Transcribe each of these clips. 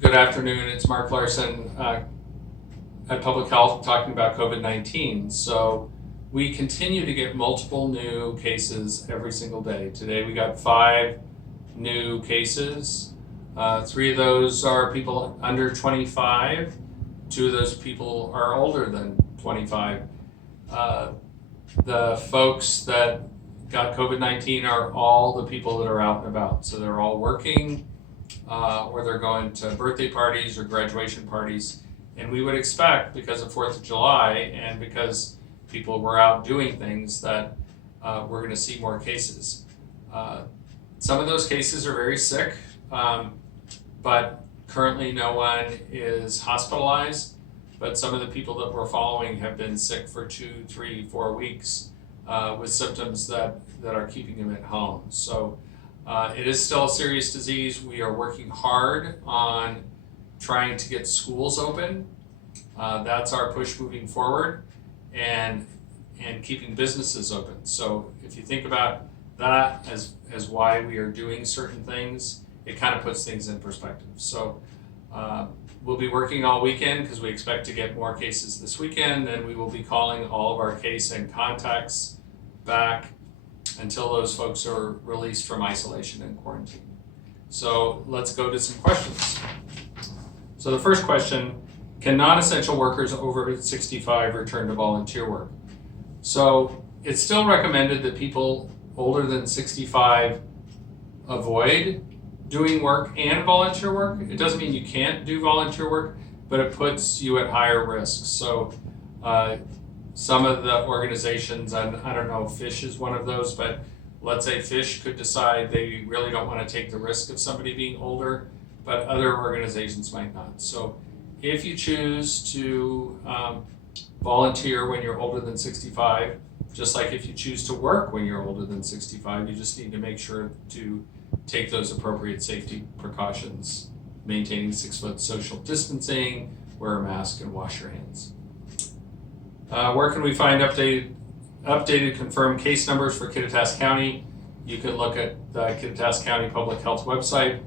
Good afternoon, it's Mark Larson at Public Health talking about COVID-19. So we continue to get multiple new cases every single day. Today we got 5 new cases. 3 of those are people under 25. 2 of those people are older than 25. The folks that got COVID-19 are all the people that are out and about. So they're all working, or they're going to birthday parties or graduation parties. And we would expect, because of 4th of July and because people were out doing things, that we're going to see more cases. Some of those cases are very sick, but currently no one is hospitalized. But some of the people that we're following have been sick for 2, 3, 4 weeks with symptoms that are keeping them at home. So it is still a serious disease. We are working hard on trying to get schools open. That's our push moving forward, and keeping businesses open. So if you think about that as why we are doing certain things, it kind of puts things in perspective. So we'll be working all weekend because we expect to get more cases this weekend, and we will be calling all of our case and contacts back until those folks are released from isolation and quarantine. So let's go to some questions. So the first question, can non-essential workers over 65 return to volunteer work? So it's still recommended that people older than 65 avoid doing work and volunteer work. It doesn't mean you can't do volunteer work, but it puts you at higher risk. So some of the organizations, and I don't know if FISH is one of those, but let's say FISH could decide they really don't want to take the risk of somebody being older, but other organizations might not. So if you choose to volunteer when you're older than 65, just like if you choose to work when you're older than 65, you just need to make sure to take those appropriate safety precautions, maintaining 6-foot social distancing, wear a mask, and wash your hands. Where can we find updated confirmed case numbers for Kittitas County? You can look at the Kittitas County Public Health website.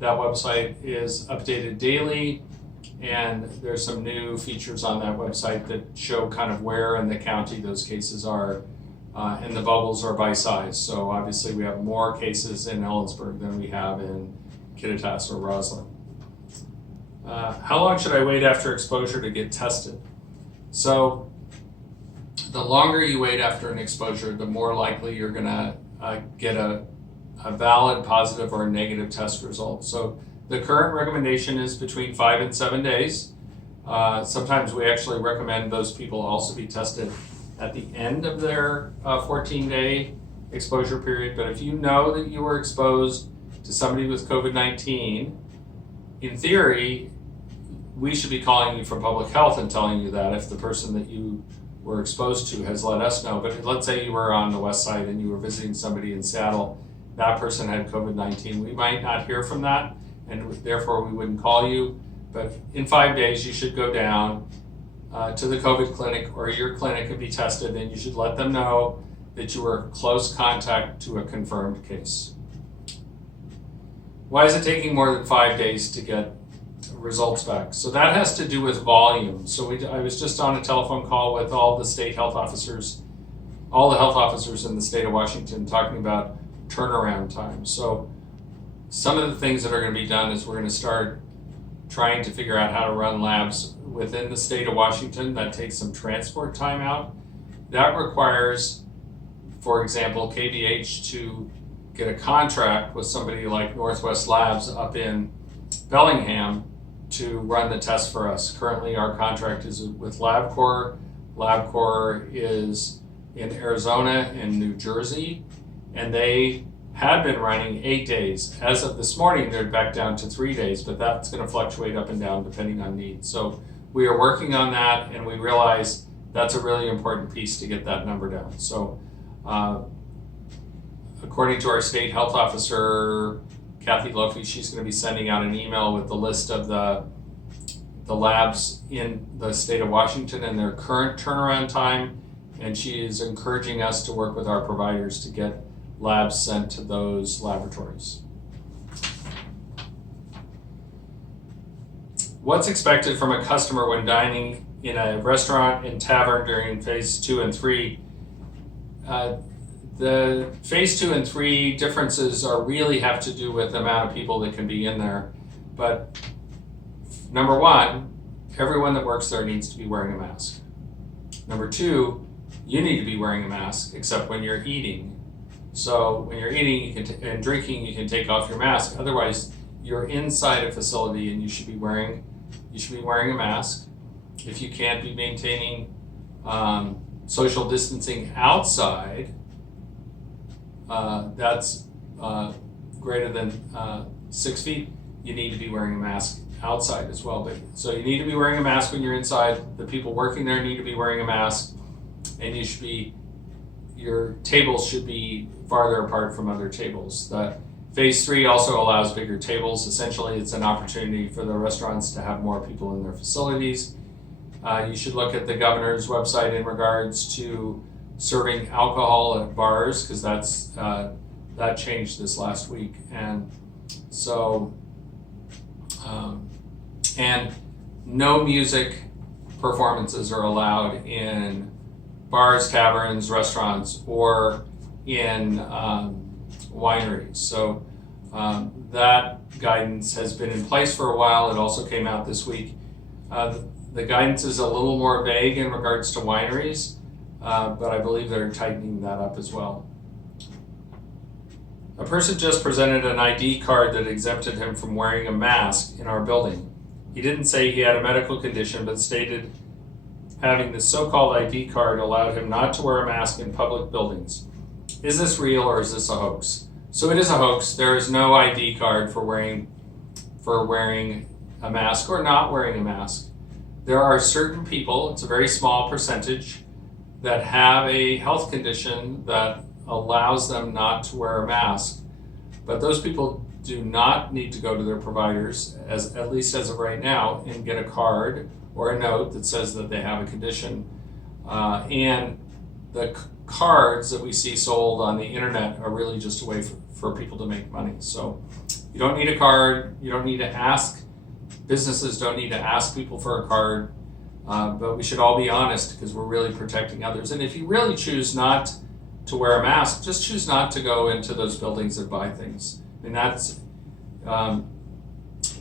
That website is updated daily, and there's some new features on that website that show kind of where in the county those cases are, and the bubbles are by size. So obviously we have more cases in Ellensburg than we have in Kittitas or Roslyn. How long should I wait after exposure to get tested? So the longer you wait after an exposure, the more likely you're gonna get a valid positive or negative test result. So the current recommendation is between 5 and 7 days. Sometimes we actually recommend those people also be tested at the end of their 14-day exposure period. But if you know that you were exposed to somebody with COVID-19, in theory, we should be calling you from public health and telling you that if the person that you were exposed to has let us know. But let's say you were on the west side and you were visiting somebody in Seattle, that person had COVID-19. We might not hear from that, and therefore we wouldn't call you. But in 5 days, you should go down to the COVID clinic or your clinic and be tested, and you should let them know that you were close contact to a confirmed case. Why is it taking more than 5 days to get results back? So that has to do with volume. So I was just on a telephone call with all the state health officers, all the health officers in the state of Washington, talking about turnaround time. So some of the things that are going to be done is we're going to start trying to figure out how to run labs within the state of Washington. That takes some transport time out. That requires, for example, KBH to get a contract with somebody like Northwest Labs up in Bellingham to run the tests for us. Currently, our contract is with LabCorp. LabCorp is in Arizona and New Jersey, and they had been running 8 days. As of this morning, they're back down to 3 days, but that's going to fluctuate up and down depending on need. So we are working on that, and we realize that's a really important piece to get that number down. So according to our state health officer, Kathy Lofi, she's going to be sending out an email with the list of the labs in the state of Washington and their current turnaround time, and she is encouraging us to work with our providers to get labs sent to those laboratories. what's expected from a customer when dining in a restaurant and tavern during phase 2 and 3. The phase 2 and 3 differences really have to do with the amount of people that can be in there. But number one, everyone that works there needs to be wearing a mask. Number two, you need to be wearing a mask except when you're eating. So when you're eating and drinking, you can take off your mask. Otherwise, you're inside a facility and you should be wearing a mask. If you can't be maintaining social distancing outside, that's greater than 6 feet, you need to be wearing a mask outside as well. But so you need to be wearing a mask when you're inside. The people working there need to be wearing a mask, and your tables should be farther apart from other tables. The phase 3 also allows bigger tables. Essentially, it's an opportunity for the restaurants to have more people in their facilities. You should look at the governor's website in regards to serving alcohol at bars, because that changed this last week. And so, and no music performances are allowed in bars, taverns, restaurants, or in wineries. So that guidance has been in place for a while. It also came out this week. The guidance is a little more vague in regards to wineries, but I believe they're tightening that up as well. A person just presented an ID card that exempted him from wearing a mask in our building. He didn't say he had a medical condition, but stated having the so-called ID card allowed him not to wear a mask in public buildings. Is this real or is this a hoax? So it is a hoax. There is no ID card for wearing a mask or not wearing a mask. There are certain people, it's a very small percentage, that have a health condition that allows them not to wear a mask. But those people do not need to go to their providers, at least as of right now, and get a card or a note that says that they have a condition. And the cards that we see sold on the internet are really just a way for people to make money. So you don't need a card, you don't need to ask, businesses don't need to ask people for a card, but we should all be honest because we're really protecting others. And if you really choose not to wear a mask, just choose not to go into those buildings and buy things. I mean,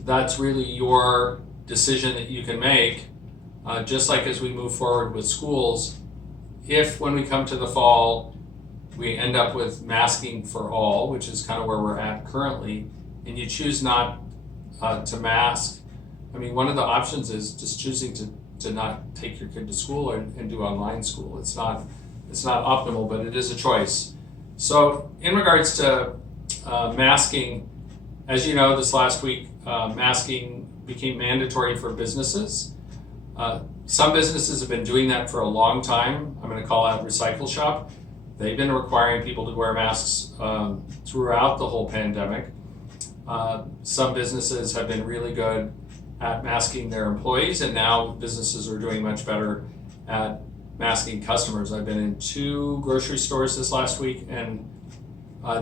that's really your decision that you can make. Just like as we move forward with schools, if when we come to the fall, we end up with masking for all, which is kind of where we're at currently, and you choose not to mask, I mean, one of the options is just choosing to not take your kid to school and do online school. It's not optimal, but it is a choice. So in regards to masking, as you know, this last week, masking became mandatory for businesses. Some businesses have been doing that for a long time. I'm going to call out Recycle Shop. They've been requiring people to wear masks throughout the whole pandemic. Some businesses have been really good at masking their employees, and now businesses are doing much better at masking customers. I've been in 2 grocery stores this last week, and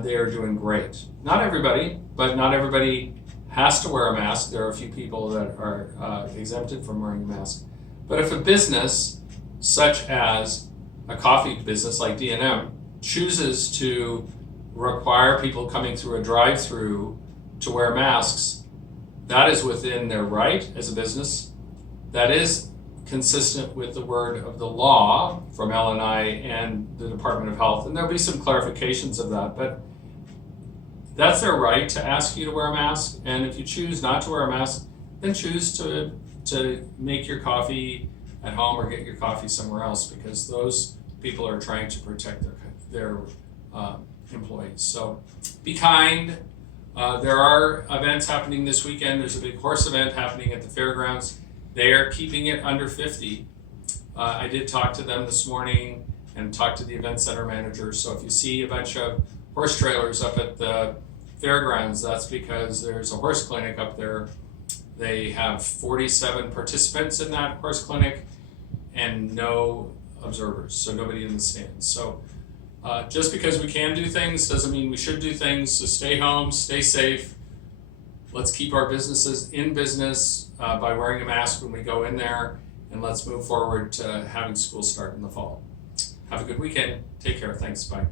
they are doing great. Not everybody, but not everybody has to wear a mask. There are a few people that are exempted from wearing a mask. But if a business, such as a coffee business like D&M, chooses to require people coming through a drive-through to wear masks, that is within their right as a business. That is consistent with the word of the law from LNI and the Department of Health. And there'll be some clarifications of that, but that's their right to ask you to wear a mask. And if you choose not to wear a mask, then choose to make your coffee at home or get your coffee somewhere else, because those people are trying to protect their employees. So be kind. There are events happening this weekend. There's a big horse event happening at the fairgrounds. They are keeping it under 50. I did talk to them this morning and talk to the event center manager. So if you see a bunch of horse trailers up at the fairgrounds, that's because there's a horse clinic up there. They have 47 participants in that horse clinic and no observers, so nobody in the stands. So just because we can do things doesn't mean we should do things. So stay home, stay safe, let's keep our businesses in business by wearing a mask when we go in there, and let's move forward to having school start in the fall. Have a good weekend. Take care. Thanks. Bye.